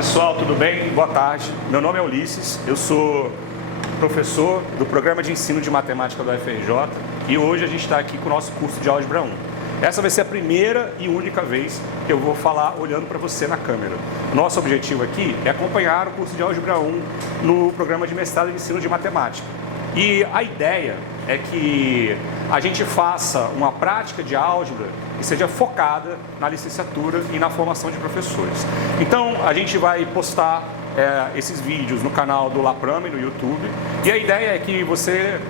pessoal, tudo bem? Boa tarde. Meu nome é Ulisses, eu sou professor do Programa de Ensino de Matemática da UFRJ e hoje a gente está aqui com o nosso curso de Álgebra 1. Essa vai ser a primeira e única vez que eu vou falar olhando para você na câmera. Nosso objetivo aqui é acompanhar o curso de Álgebra 1 no Programa de Mestrado em Ensino de Matemática. E a ideia é que a gente faça uma prática de álgebra que seja focada na licenciatura e na formação de professores. Então, a gente vai postar esses vídeos no canal do Laprame, no YouTube, e a ideia é que você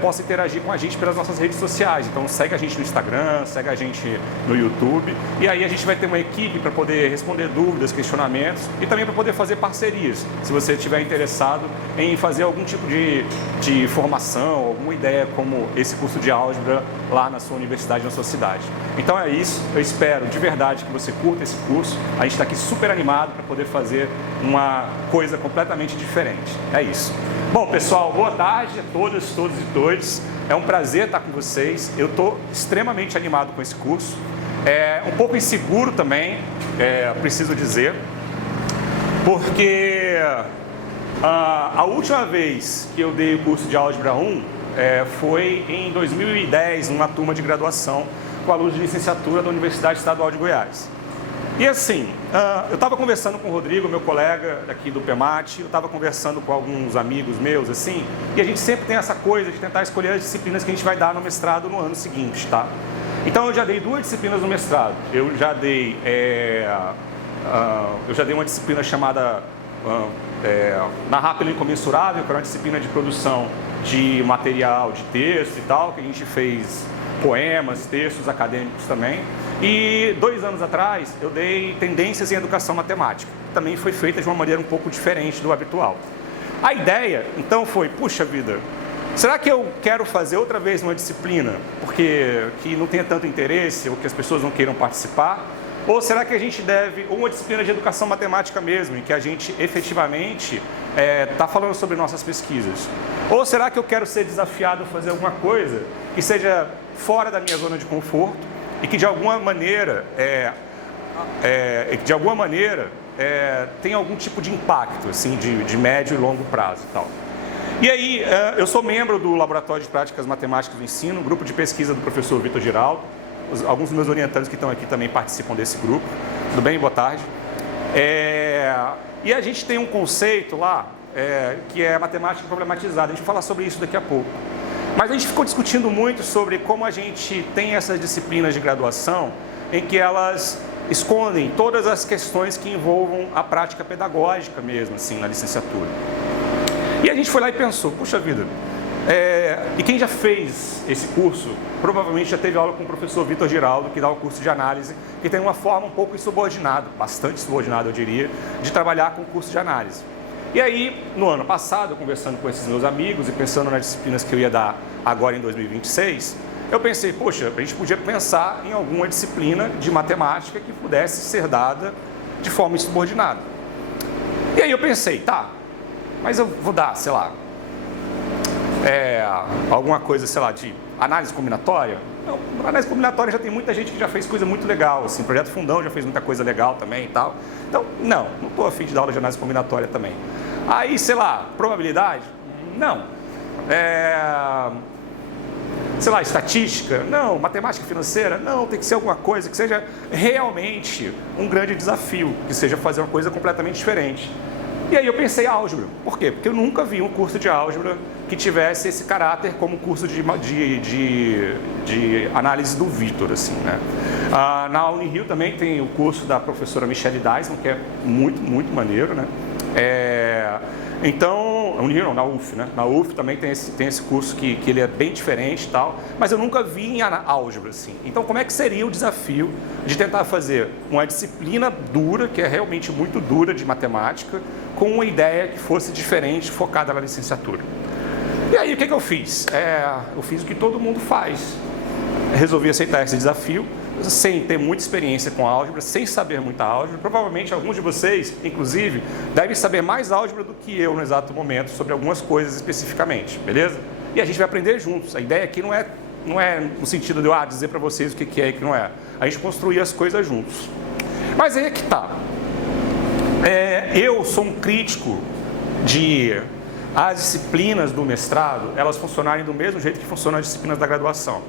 possa interagir com a gente pelas nossas redes sociais. Então, segue a gente no Instagram, segue a gente no YouTube, e aí a gente vai ter uma equipe para poder responder dúvidas, questionamentos, e também para poder fazer parcerias, se você estiver interessado em fazer algum tipo de formação, alguma ideia como esse curso de álgebra lá na sua universidade, na sua cidade. Então é isso, eu espero de verdade que você curta esse curso. A gente está aqui super animado para poder fazer uma coisa completamente diferente. É isso. Bom, pessoal, boa tarde a todas, todos e todos. É um prazer estar com vocês. Eu estou extremamente animado com esse curso. Um pouco inseguro também, preciso dizer, porque a última vez que eu dei o curso de Álgebra 1 foi em 2010, numa turma de graduação com alunos de licenciatura da Universidade Estadual de Goiás. E assim, eu estava conversando com o Rodrigo, meu colega aqui do PEMAT, eu estava conversando com alguns amigos meus, assim, e a gente sempre tem essa coisa de tentar escolher as disciplinas que a gente vai dar no mestrado no ano seguinte, tá? Então eu já dei 2 disciplinas no mestrado. Eu já dei uma disciplina chamada Narrar pelo Incomensurável, que era uma disciplina de produção de material, de texto e tal, que a gente fez poemas, textos acadêmicos também. E 2 anos atrás eu dei Tendências em Educação Matemática. Também foi feita de uma maneira um pouco diferente do habitual. A ideia, então, foi, puxa vida, será que eu quero fazer outra vez uma disciplina porque que não tenha tanto interesse ou que as pessoas não queiram participar? Ou será que a gente deve, ou uma disciplina de educação matemática mesmo, em que a gente efetivamente está falando sobre nossas pesquisas? Ou será que eu quero ser desafiado a fazer alguma coisa que seja fora da minha zona de conforto e que de alguma maneira, tenha algum tipo de impacto, assim, de médio e longo prazo e tal? E aí, eu sou membro do Laboratório de Práticas Matemáticas do Ensino, grupo de pesquisa do professor Vitor Giraldo. Alguns dos meus orientandos que estão aqui também participam desse grupo. Tudo bem? Boa tarde. E a gente tem um conceito lá, que é matemática problematizada. A gente vai falar sobre isso daqui a pouco. Mas a gente ficou discutindo muito sobre como a gente tem essas disciplinas de graduação em que elas escondem todas as questões que envolvam a prática pedagógica mesmo, assim, na licenciatura. E a gente foi lá e pensou, puxa vida, e quem já fez esse curso, provavelmente já teve aula com o professor Vitor Giraldo, que dá o curso de análise, que tem uma forma um pouco insubordinada, bastante subordinada eu diria, de trabalhar com o curso de análise. E aí, no ano passado, conversando com esses meus amigos e pensando nas disciplinas que eu ia dar agora em 2026, eu pensei, poxa, a gente podia pensar em alguma disciplina de matemática que pudesse ser dada de forma insubordinada. E aí eu pensei, tá, mas eu vou dar, sei lá, alguma coisa, sei lá, de análise combinatória? Não, análise combinatória já tem muita gente que já fez coisa muito legal, assim, o Projeto Fundão já fez muita coisa legal também e tal. Então, não estou a fim de dar aula de análise combinatória também. Aí, sei lá, probabilidade? Não. Sei lá, estatística? Não. Matemática financeira? Não, tem que ser alguma coisa que seja realmente um grande desafio, que seja fazer uma coisa completamente diferente. E aí eu pensei álgebra. Por quê? Porque eu nunca vi um curso de álgebra que tivesse esse caráter como curso de análise do Vitor, assim, né? Na Unirio também tem o curso da professora Michelle Deisman, que é muito, muito maneiro, né? Então, Unirio não, na UF, né? Na UF também tem esse curso que ele é bem diferente e tal, mas eu nunca vi em álgebra, assim. Então, como é que seria o desafio de tentar fazer uma disciplina dura, que é realmente muito dura de matemática, com uma ideia que fosse diferente, focada na licenciatura? E aí, o que eu fiz? Eu fiz o que todo mundo faz. Resolvi aceitar esse desafio, sem ter muita experiência com álgebra, sem saber muita álgebra. Provavelmente alguns de vocês, inclusive, devem saber mais álgebra do que eu no exato momento, sobre algumas coisas especificamente, beleza? E a gente vai aprender juntos. A ideia aqui não é no sentido de eu dizer para vocês o que é e o que não é. A gente construir as coisas juntos. Mas aí é que tá. Eu sou um crítico de as disciplinas do mestrado, elas funcionarem do mesmo jeito que funcionam as disciplinas da graduação.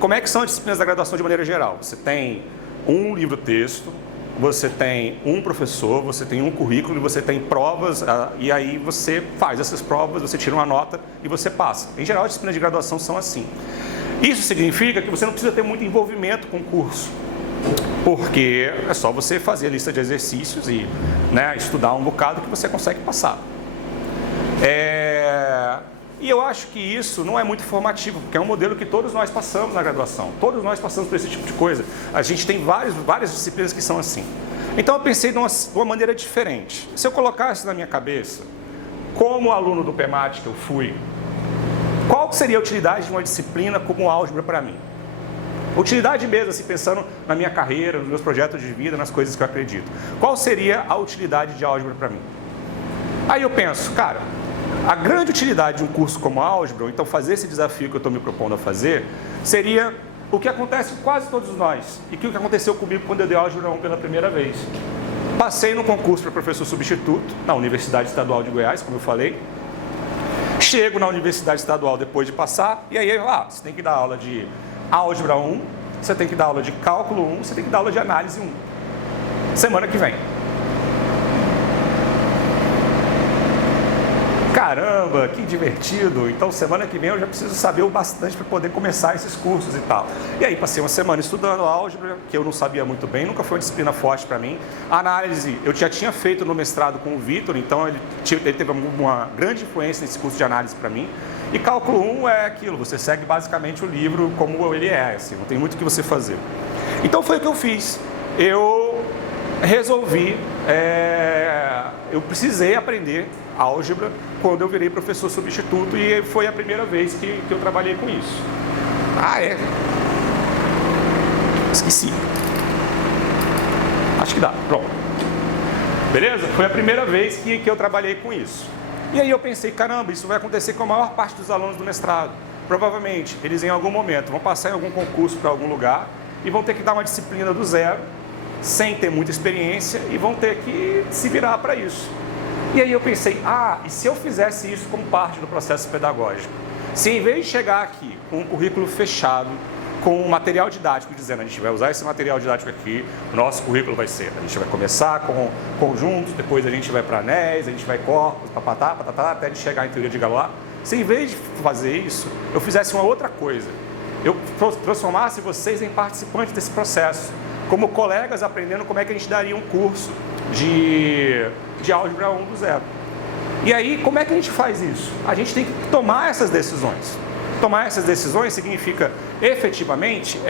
Como é que são as disciplinas da graduação de maneira geral? Você tem um livro-texto, você tem um professor, você tem um currículo, você tem provas, e aí você faz essas provas, você tira uma nota e você passa. Em geral, as disciplinas de graduação são assim. Isso significa que você não precisa ter muito envolvimento com o curso, porque é só você fazer a lista de exercícios e estudar um bocado que você consegue passar. E eu acho que isso não é muito formativo, porque é um modelo que todos nós passamos na graduação. Todos nós passamos por esse tipo de coisa. A gente tem várias disciplinas que são assim. Então eu pensei de uma maneira diferente. Se eu colocasse na minha cabeça, como aluno do PEMAT que eu fui, qual seria a utilidade de uma disciplina como álgebra para mim? Utilidade mesmo, assim, pensando na minha carreira, nos meus projetos de vida, nas coisas que eu acredito. Qual seria a utilidade de álgebra para mim? Aí eu penso, cara, a grande utilidade de um curso como álgebra, ou então fazer esse desafio que eu estou me propondo a fazer, seria o que acontece com quase todos nós, e que o que aconteceu comigo quando eu dei álgebra 1 pela primeira vez. Passei no concurso para professor substituto, na Universidade Estadual de Goiás, como eu falei. Chego na Universidade Estadual depois de passar, e aí você tem que dar aula de álgebra 1, você tem que dar aula de cálculo 1, você tem que dar aula de análise 1. Semana que vem. Caramba, que divertido! Então semana que vem eu já preciso saber o bastante para poder começar esses cursos e tal. E aí passei uma semana estudando álgebra, que eu não sabia muito bem, nunca foi uma disciplina forte para mim. A análise eu já tinha feito no mestrado com o Vitor, então ele teve uma grande influência nesse curso de análise para mim. E cálculo 1 é aquilo, você segue basicamente o livro como ele é, assim, não tem muito o que você fazer. Então foi o que eu fiz. Eu resolvi, eu precisei aprender álgebra quando eu virei professor substituto, e foi a primeira vez que eu trabalhei com isso. Esqueci. Acho que dá, pronto. Beleza? Foi a primeira vez que eu trabalhei com isso. E aí eu pensei, caramba, isso vai acontecer com a maior parte dos alunos do mestrado. Provavelmente, eles em algum momento vão passar em algum concurso para algum lugar e vão ter que dar uma disciplina do zero, sem ter muita experiência, e vão ter que se virar para isso. E aí eu pensei, e se eu fizesse isso como parte do processo pedagógico? Se em vez de chegar aqui com um currículo fechado, com um material didático, dizendo, a gente vai usar esse material didático aqui, o nosso currículo vai ser, a gente vai começar com conjuntos, depois a gente vai para anéis, a gente vai corpos, patatá, até de chegar em teoria de Galois. Se em vez de fazer isso, eu fizesse uma outra coisa, eu transformasse vocês em participantes desse processo, como colegas aprendendo como é que a gente daria um curso de álgebra 1 do zero. E aí, como é que a gente faz isso? A gente tem que tomar essas decisões. Tomar essas decisões significa, efetivamente,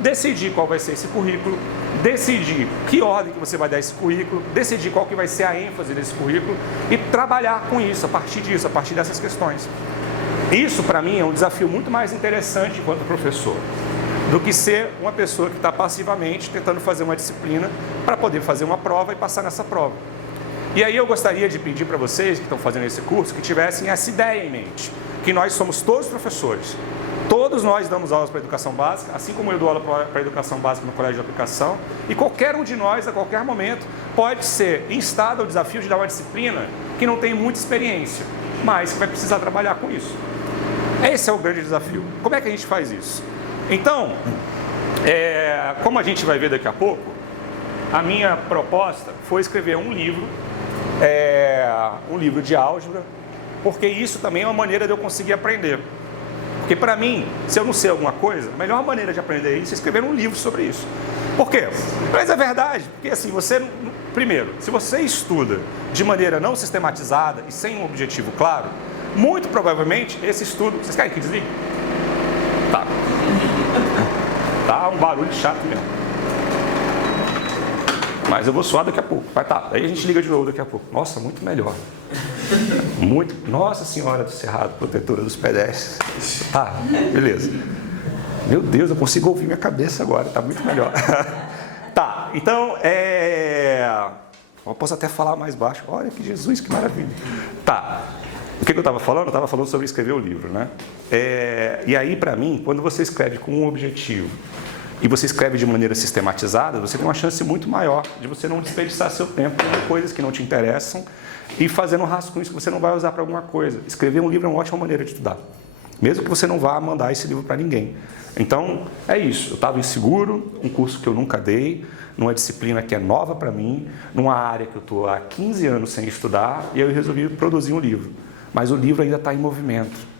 decidir qual vai ser esse currículo, decidir que ordem que você vai dar esse currículo, decidir qual que vai ser a ênfase desse currículo e trabalhar com isso, a partir disso, a partir dessas questões. Isso, para mim, é um desafio muito mais interessante enquanto professor, do que ser uma pessoa que está passivamente tentando fazer uma disciplina para poder fazer uma prova e passar nessa prova. E aí eu gostaria de pedir para vocês que estão fazendo esse curso, que tivessem essa ideia em mente, que nós somos todos professores. Todos nós damos aulas para a educação básica, assim como eu dou aula para a educação básica no colégio de aplicação, e qualquer um de nós, a qualquer momento, pode ser instado ao desafio de dar uma disciplina que não tem muita experiência, mas que vai precisar trabalhar com isso. Esse é o grande desafio. Como é que a gente faz isso? Então, como a gente vai ver daqui a pouco, a minha proposta foi escrever um livro de álgebra, porque isso também é uma maneira de eu conseguir aprender. Porque para mim, se eu não sei alguma coisa, a melhor maneira de aprender isso é escrever um livro sobre isso. Por quê? Mas é verdade, porque assim, primeiro, se você estuda de maneira não sistematizada e sem um objetivo claro, muito provavelmente esse estudo... Vocês querem que desligue? Tá. Tá um barulho chato mesmo. Mas eu vou suar daqui a pouco. Vai tá. Aí a gente liga de novo daqui a pouco. Nossa, muito melhor. Muito. Nossa Senhora do Cerrado, protetora dos pedestres. Tá, beleza. Meu Deus, eu consigo ouvir minha cabeça agora. Tá muito melhor. Tá, então, eu posso até falar mais baixo. Olha que Jesus, que maravilha. Tá. O que eu estava falando? Eu estava falando sobre escrever o livro, né? E aí, para mim, quando você escreve com um objetivo e você escreve de maneira sistematizada, você tem uma chance muito maior de você não desperdiçar seu tempo em coisas que não te interessam e fazendo rascunhos que você não vai usar para alguma coisa. Escrever um livro é uma ótima maneira de estudar, mesmo que você não vá mandar esse livro para ninguém. Então, é isso. Eu estava inseguro, um curso que eu nunca dei, numa disciplina que é nova para mim, numa área que eu estou há 15 anos sem estudar, e eu resolvi produzir um livro. Mas o livro ainda está em movimento.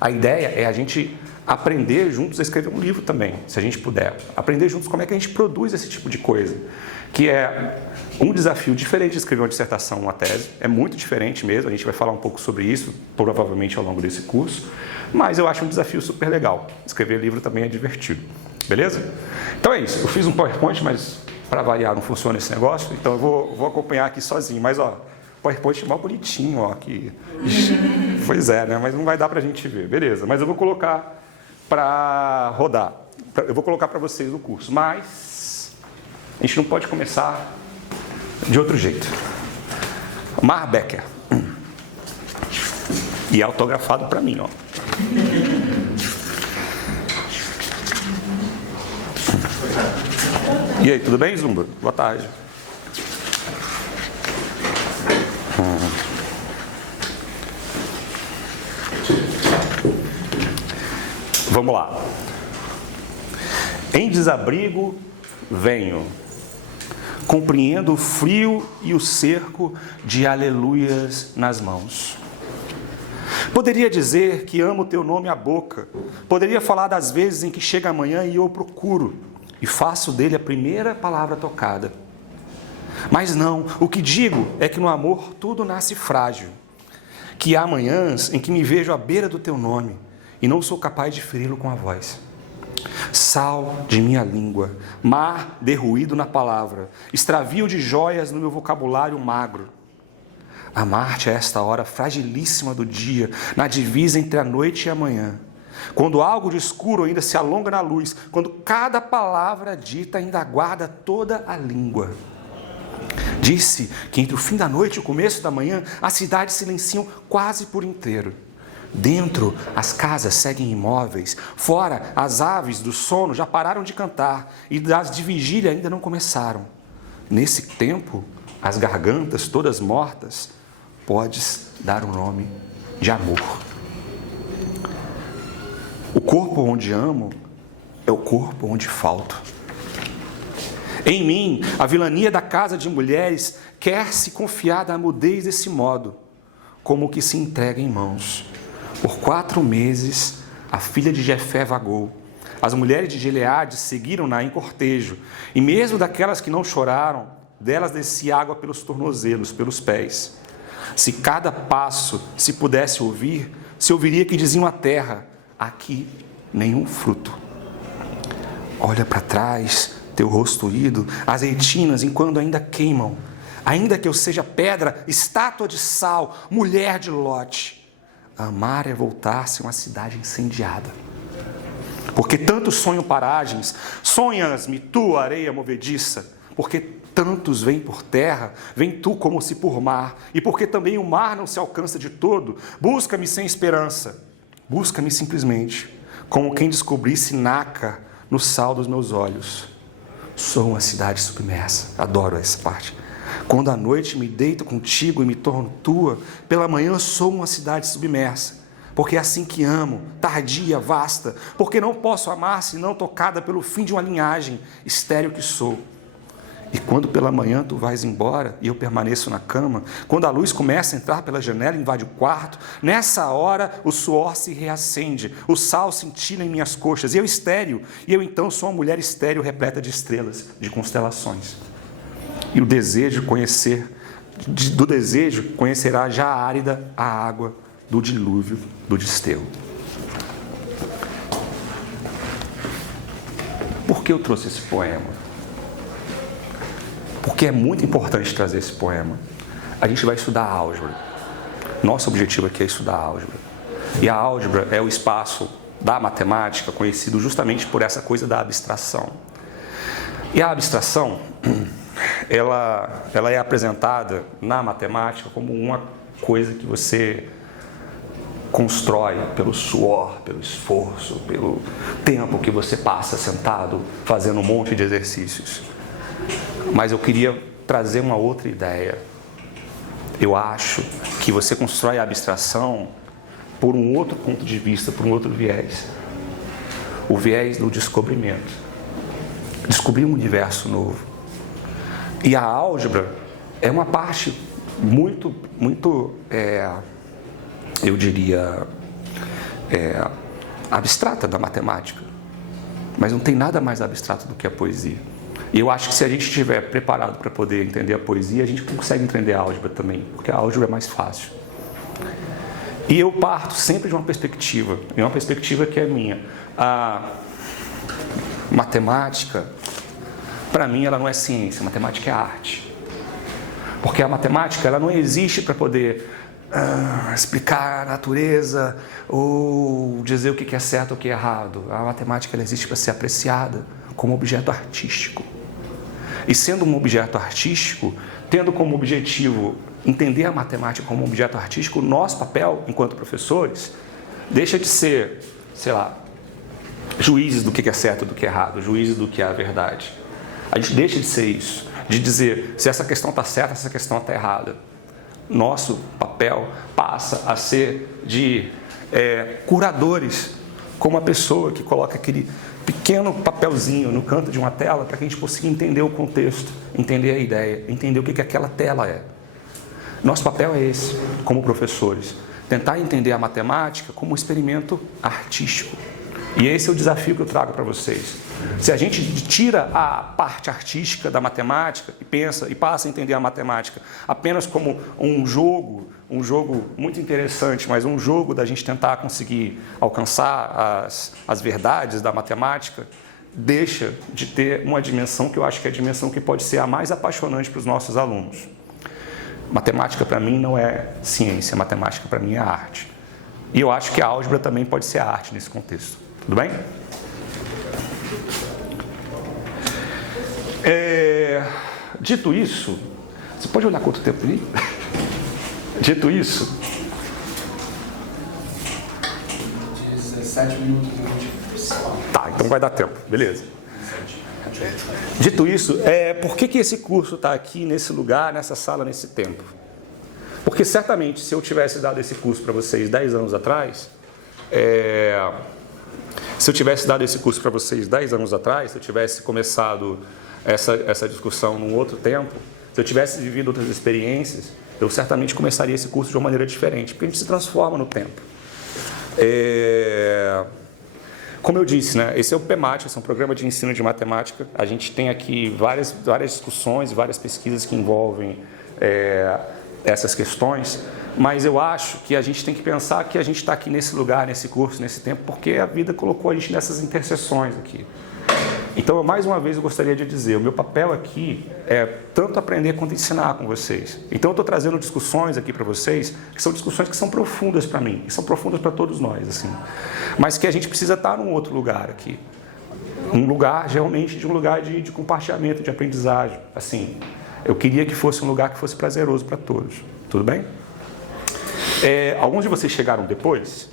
A ideia é a gente aprender juntos a escrever um livro também, se a gente puder. Aprender juntos como é que a gente produz esse tipo de coisa, que é um desafio diferente de escrever uma dissertação, uma tese. É muito diferente mesmo, a gente vai falar um pouco sobre isso, provavelmente ao longo desse curso, mas eu acho um desafio super legal. Escrever livro também é divertido, beleza? Então é isso, eu fiz um PowerPoint, mas para variar não funciona esse negócio, então eu vou acompanhar aqui sozinho, mas ó, PowerPoint é mal bonitinho, ó, aqui. Pois é, né? Mas não vai dar pra gente ver, beleza, mas eu vou colocar para rodar. Eu vou colocar para vocês o curso, mas a gente não pode começar de outro jeito. Mar Becker. E é autografado para mim, ó. E aí, tudo bem, Zumba? Boa tarde. Vamos lá. Em desabrigo venho, compreendo o frio e o cerco de aleluias nas mãos. Poderia dizer que amo teu nome à boca, poderia falar das vezes em que chega amanhã e eu o procuro, e faço dele a primeira palavra tocada. Mas não, o que digo é que no amor tudo nasce frágil, que há manhãs em que me vejo à beira do teu nome, e não sou capaz de feri-lo com a voz. Sal de minha língua, mar derruído na palavra, extravio de joias no meu vocabulário magro. Amar-te a esta hora fragilíssima do dia, na divisa entre a noite e a manhã, quando algo de escuro ainda se alonga na luz, quando cada palavra dita ainda guarda toda a língua. Disse que entre o fim da noite e o começo da manhã, as cidades silenciam quase por inteiro. Dentro, as casas seguem imóveis. Fora, as aves do sono já pararam de cantar e das de vigília ainda não começaram. Nesse tempo, as gargantas todas mortas, podes dar o nome de amor. O corpo onde amo é o corpo onde falto. Em mim, a vilania da casa de mulheres quer se confiar da mudez desse modo, como o que se entrega em mãos. Por 4 meses, a filha de Jefé vagou. As mulheres de Gileade seguiram-na em cortejo, e mesmo daquelas que não choraram, delas descia água pelos tornozelos, pelos pés. Se cada passo se pudesse ouvir, se ouviria que diziam à terra, aqui nenhum fruto. Olha para trás, teu rosto ido, azeitinas enquanto ainda queimam. Ainda que eu seja pedra, estátua de sal, mulher de Lote. Amar é voltar-se uma cidade incendiada. Porque tantos sonham paragens, sonhas-me tu, areia movediça, porque tantos vêm por terra, vem tu como se por mar, e porque também o mar não se alcança de todo, busca-me sem esperança, busca-me simplesmente, como quem descobrisse Nácar no sal dos meus olhos. Sou uma cidade submersa, adoro essa parte. Quando à noite me deito contigo e me torno tua, pela manhã sou uma cidade submersa, porque é assim que amo, tardia, vasta, porque não posso amar senão tocada pelo fim de uma linhagem, estéril que sou. E quando pela manhã tu vais embora e eu permaneço na cama, quando a luz começa a entrar pela janela e invade o quarto, nessa hora o suor se reacende, o sal cintila em minhas coxas, e eu estéril, e eu então sou uma mulher estéril repleta de estrelas, de constelações. E o desejo do desejo conhecerá já árida a água do dilúvio do desterro. Por que eu trouxe esse poema? Porque é muito importante trazer esse poema. A gente vai estudar álgebra. Nosso objetivo aqui é estudar álgebra. E a álgebra é o espaço da matemática conhecido justamente por essa coisa da abstração. E a abstração, ela é apresentada na matemática como uma coisa que você constrói pelo suor, pelo esforço, pelo tempo que você passa sentado fazendo um monte de exercícios. Mas eu queria trazer uma outra ideia. Eu acho que você constrói a abstração por um outro ponto de vista, por um outro viés. O viés do descobrimento. Descobrir um universo novo. E a álgebra é uma parte muito eu diria, abstrata da matemática. Mas não tem nada mais abstrato do que a poesia. E eu acho que se a gente estiver preparado para poder entender a poesia, a gente consegue entender a álgebra também, porque a álgebra é mais fácil. E eu parto sempre de uma perspectiva, e uma perspectiva que é minha. A matemática, para mim, ela não é ciência, a matemática é arte. Porque a matemática, ela não existe para poder explicar a natureza ou dizer o que é certo ou o que é errado. A matemática, ela existe para ser apreciada como objeto artístico. E sendo um objeto artístico, tendo como objetivo entender a matemática como um objeto artístico, o nosso papel, enquanto professores, deixa de ser, sei lá, juízes do que é certo e do que é errado, juízes do que é a verdade. A gente deixa de ser isso, de dizer se essa questão está certa, se essa questão está errada. Nosso papel passa a ser de curadores, como a pessoa que coloca aquele pequeno papelzinho no canto de uma tela para que a gente consiga entender o contexto, entender a ideia, entender o que aquela tela é. Nosso papel é esse, como professores, tentar entender a matemática como um experimento artístico. E esse é o desafio que eu trago para vocês. Se a gente tira a parte artística da matemática e passa a entender a matemática apenas como um jogo muito interessante, mas um jogo da gente tentar conseguir alcançar as verdades da matemática, deixa de ter uma dimensão que eu acho que é a dimensão que pode ser a mais apaixonante para os nossos alunos. Matemática para mim não é ciência, matemática para mim é arte. E eu acho que a álgebra também pode ser arte nesse contexto. Tudo bem? Dito isso, você pode olhar quanto tempo ali? Dito isso... 17 minutos e 20. Tá, então vai dar tempo, beleza. Dito isso, por que esse curso está aqui, nesse lugar, nessa sala, nesse tempo? Porque certamente, se eu tivesse dado esse curso para vocês 10 anos atrás, se eu tivesse começado essa discussão num outro tempo, se eu tivesse vivido outras experiências, eu certamente começaria esse curso de uma maneira diferente, porque a gente se transforma no tempo. Como eu disse, né, esse é o PEMAT, esse é um programa de ensino de matemática. A gente tem aqui várias discussões, várias pesquisas que envolvem essas questões, mas eu acho que a gente tem que pensar que a gente está aqui nesse lugar, nesse curso, nesse tempo, porque a vida colocou a gente nessas interseções aqui. Então, mais uma vez, eu gostaria de dizer, o meu papel aqui é tanto aprender quanto ensinar com vocês. Então, eu estou trazendo discussões aqui para vocês, que são discussões que são profundas para mim, que são profundas para todos nós, assim. Mas que a gente precisa estar num outro lugar aqui. Um lugar, realmente, de um lugar de compartilhamento, de aprendizagem. Assim, eu queria que fosse um lugar que fosse prazeroso para todos. Tudo bem? Alguns de vocês chegaram depois?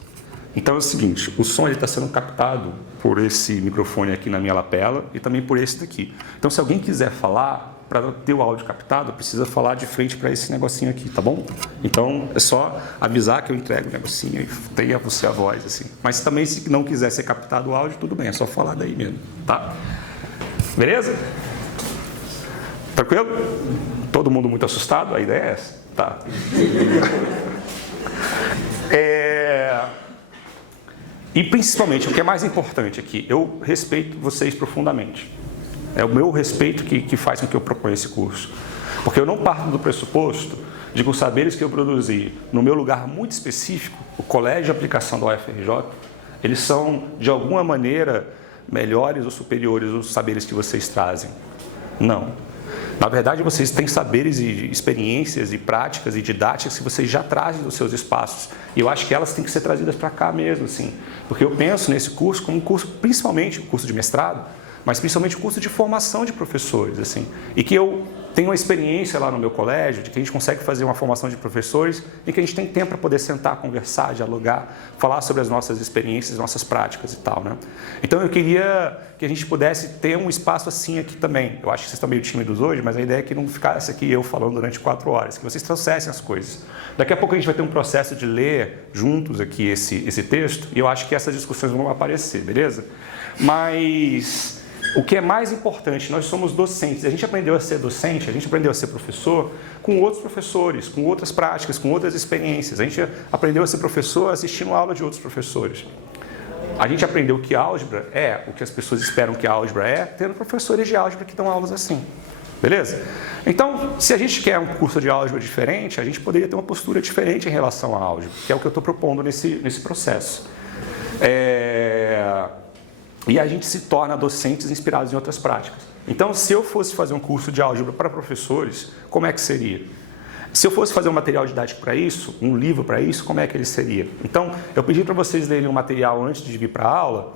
Então é o seguinte, o som está sendo captado por esse microfone aqui na minha lapela e também por esse daqui. Então se alguém quiser falar, para ter o áudio captado, precisa falar de frente para esse negocinho aqui, tá bom? Então é só avisar que eu entrego o negocinho e tenha você a voz, assim. Mas também se não quiser ser captado o áudio, tudo bem, é só falar daí mesmo, tá? Beleza? Tranquilo? Todo mundo muito assustado? A ideia é essa? Tá. E principalmente, o que é mais importante aqui, eu respeito vocês profundamente. É o meu respeito que faz com que eu proponha esse curso. Porque eu não parto do pressuposto de que os saberes que eu produzi no meu lugar muito específico, o Colégio de Aplicação da UFRJ, eles são, de alguma maneira, melhores ou superiores aos saberes que vocês trazem. Não. Na verdade, vocês têm saberes e experiências e práticas e didáticas que vocês já trazem dos seus espaços. E eu acho que elas têm que ser trazidas para cá mesmo, assim. Porque eu penso nesse curso como um curso, principalmente um curso de mestrado, mas principalmente um curso de formação de professores, assim. E que eu tenho uma experiência lá no meu colégio de que a gente consegue fazer uma formação de professores em que a gente tem tempo para poder sentar, conversar, dialogar, falar sobre as nossas experiências, nossas práticas e tal, né? Então eu queria que a gente pudesse ter um espaço assim aqui também. Eu acho que vocês estão meio tímidos hoje, mas a ideia é que não ficasse aqui eu falando durante 4 horas, que vocês trouxessem as coisas. Daqui a pouco a gente vai ter um processo de ler juntos aqui esse texto e eu acho que essas discussões vão aparecer, beleza? Mas o que é mais importante, nós somos docentes. A gente aprendeu a ser docente, a gente aprendeu a ser professor com outros professores, com outras práticas, com outras experiências. A gente aprendeu a ser professor assistindo aula de outros professores. A gente aprendeu que álgebra é o que as pessoas esperam que a álgebra é, tendo professores de álgebra que dão aulas assim. Beleza? Então, se a gente quer um curso de álgebra diferente, a gente poderia ter uma postura diferente em relação à álgebra, que é o que eu estou propondo nesse processo. E a gente se torna docentes inspirados em outras práticas. Então, se eu fosse fazer um curso de álgebra para professores, como é que seria? Se eu fosse fazer um material didático para isso, um livro para isso, como é que ele seria? Então, eu pedi para vocês lerem o material antes de vir para a aula,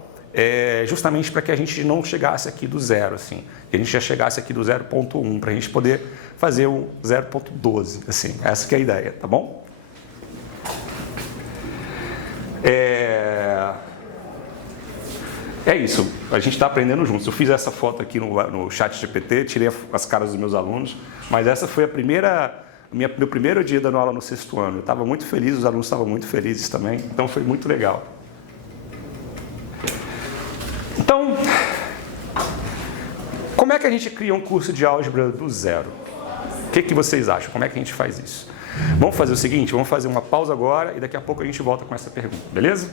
justamente para que a gente não chegasse aqui do zero, assim, que a gente já chegasse aqui do 0.1, para a gente poder fazer o 0.12, assim, essa que é a ideia, tá bom? É isso, a gente está aprendendo juntos. Eu fiz essa foto aqui no chat GPT, tirei as caras dos meus alunos, mas essa foi meu primeiro dia dando aula no 6º ano. Eu estava muito feliz, os alunos estavam muito felizes também, então foi muito legal. Então, como é que a gente cria um curso de álgebra do zero? O que vocês acham? Como é que a gente faz isso? Vamos fazer o seguinte, vamos fazer uma pausa agora e daqui a pouco a gente volta com essa pergunta, beleza?